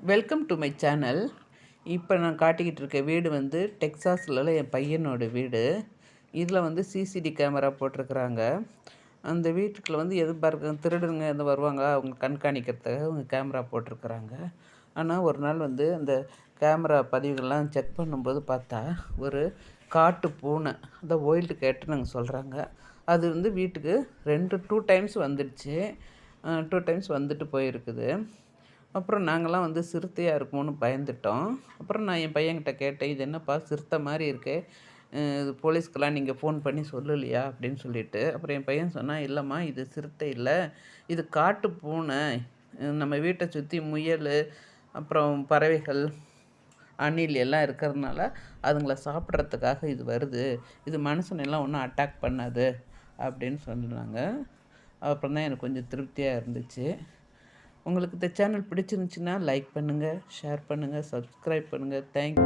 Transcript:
Welcome to my channel. இப்போ நான் காட்டிக்கிட்டு இருக்க வீடு வந்து டெக்சாஸில் என் பையனோட வீடு. இதில் வந்து சிசிடி கேமரா போட்டிருக்கிறாங்க. அந்த வீட்டுக்குள்ள வந்து எது பாருங்க திருடுங்க எது வருவாங்களா அவங்க கண்காணிக்கிறதுக்காக அவங்க கேமரா போட்டிருக்கிறாங்க. ஆனால் ஒரு நாள் வந்து அந்த கேமரா பதிவுகள்லாம் செக் பண்ணும்போது பார்த்தா ஒரு காட்டு பூனை, அந்த ஒயில்டு கேட்டுன்னு நாங்கள் சொல்கிறாங்க. அது வந்து வீட்டுக்கு 2 டைம்ஸ் வந்துடுச்சு. 2 டைம்ஸ் வந்துட்டு போயிருக்குது. அப்புறம் நாங்கள்லாம் வந்து சிறுத்தையாக இருக்குமோன்னு பயந்துட்டோம். அப்புறம் நான் என் பையன்கிட்ட கேட்டேன், "இது என்னப்பா சிறுத்தை மாதிரி இருக்கே, இது போலீஸ்க்கெல்லாம் நீங்கள் ஃபோன் பண்ணி சொல்லலையா?" அப்படின்னு சொல்லிட்டு. அப்புறம் என் பையன் சொன்னான், "இல்லைம்மா, இது சிறுத்தை இல்லை, இது காட்டு பூனை. நம்ம வீட்டை சுற்றி முயல், அப்புறம் பறவைகள், அணில் எல்லாம் இருக்கிறதுனால அதுங்கள சாப்பிட்றதுக்காக இது வருது. இது மனுஷனெல்லாம் ஒன்றும் அட்டாக் பண்ணாது" அப்படின்னு சொன்னாங்க. அப்புறம் தான் எனக்கு கொஞ்சம் திருப்தியாக இருந்துச்சு. உங்களுக்கு இந்த சேனல் பிடிச்சிருந்துச்சின்னா லைக் பண்ணுங்கள், ஷேர் பண்ணுங்கள், சப்ஸ்கிரைப் பண்ணுங்கள். தேங்க்யூ.